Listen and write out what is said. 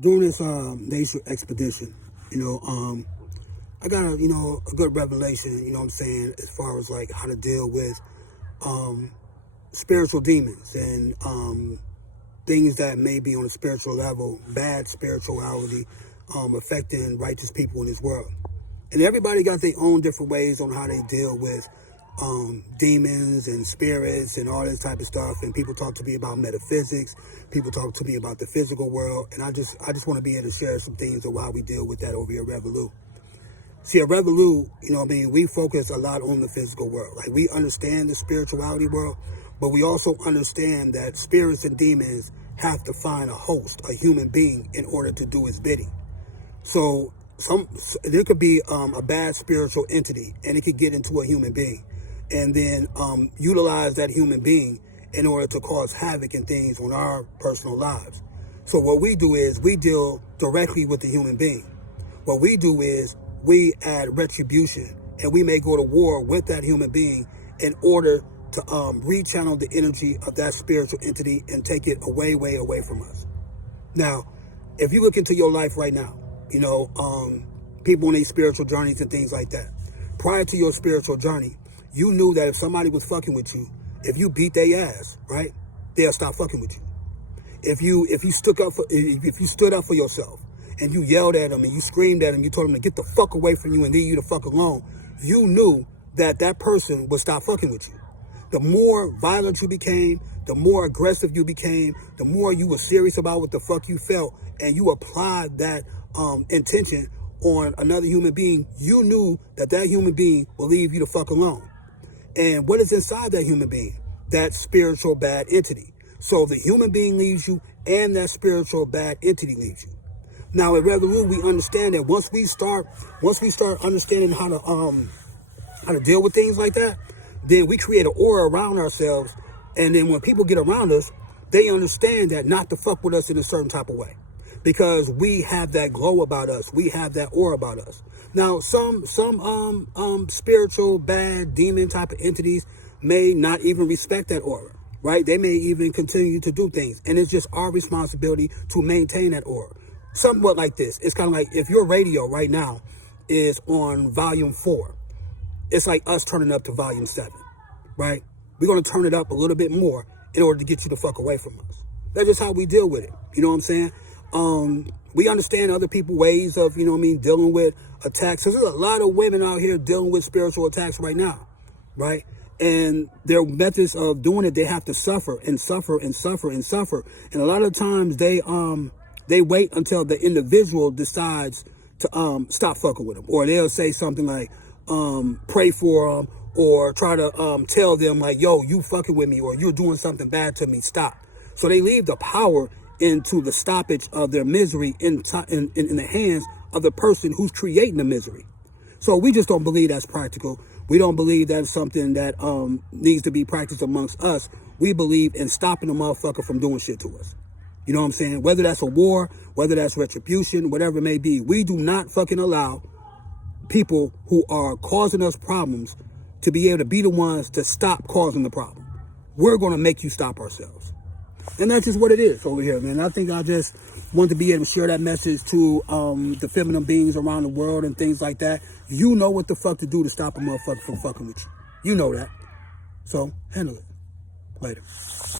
During this nature expedition, I got a good revelation, what I'm saying, as far as like how to deal with spiritual demons and things that may be on a spiritual level, bad spirituality, affecting righteous people in this world. And everybody got their own different ways on how they deal with demons and spirits and all this type of stuff. And people talk to me about metaphysics. People talk to me about the physical world. And I just want to be able to share some things of how we deal with that over here at REVOLOU. See, at REVOLOU, we focus a lot on the physical world. Like, we understand the spirituality world, but we also understand that spirits and demons have to find a host, a human being, in order to do its bidding. So there could be a bad spiritual entity, and it could get into a human being, and then utilize that human being in order to cause havoc and things on our personal lives. So what we do is we deal directly with the human being. What we do is we add retribution, and we may go to war with that human being in order to rechannel the energy of that spiritual entity and take it way, way away from us. Now, if you look into your life right now, people on these spiritual journeys and things like that, prior to your spiritual journey, you knew that if somebody was fucking with you, if you beat their ass, right, they'll stop fucking with you. If you stood up for yourself and you yelled at them and you screamed at them, you told them to get the fuck away from you and leave you the fuck alone, you knew that that person would stop fucking with you. The more violent you became, the more aggressive you became, the more you were serious about what the fuck you felt, and you applied that intention on another human being, you knew that that human being will leave you the fuck alone. And what is inside that human being? That spiritual bad entity. So the human being leaves you, and that spiritual bad entity leaves you. Now at REVOLOU, we understand that once we start understanding how to deal with things like that, then we create an aura around ourselves, and then when people get around us, they understand that not to fuck with us in a certain type of way, because we have that glow about us, we have that aura about us. Now, some spiritual bad demon type of entities may not even respect that aura, right? They may even continue to do things, and it's just our responsibility to maintain that aura. Somewhat like this. It's kind of like if your radio right now is on volume 4, it's like us turning up to volume 7, right? We're going to turn it up a little bit more in order to get you the fuck away from us. That's just how we deal with it. You know what I'm saying? We understand other people's ways of, dealing with attacks. So there's a lot of women out here dealing with spiritual attacks right now, right? And their methods of doing it, they have to suffer and suffer and suffer and suffer. And a lot of times they wait until the individual decides to stop fucking with them, or they'll say something like, pray for them, or try to tell them like, yo, you fucking with me, or you're doing something bad to me, stop. So they leave the power into the stoppage of their misery in the hands of the person who's creating the misery. So we just don't believe that's practical. We don't believe that's something that needs to be practiced amongst us. We believe in stopping a motherfucker from doing shit to us. You know what I'm saying? Whether that's a war, whether that's retribution, whatever it may be, we do not fucking allow people who are causing us problems to be able to be the ones to stop causing the problem. We're going to make you stop ourselves. And that's just what it is over here, man. I think I just want to be able to share that message to the feminine beings around the world and things like that. You know what the fuck to do to stop a motherfucker from fucking with you. You know that. So handle it. Later.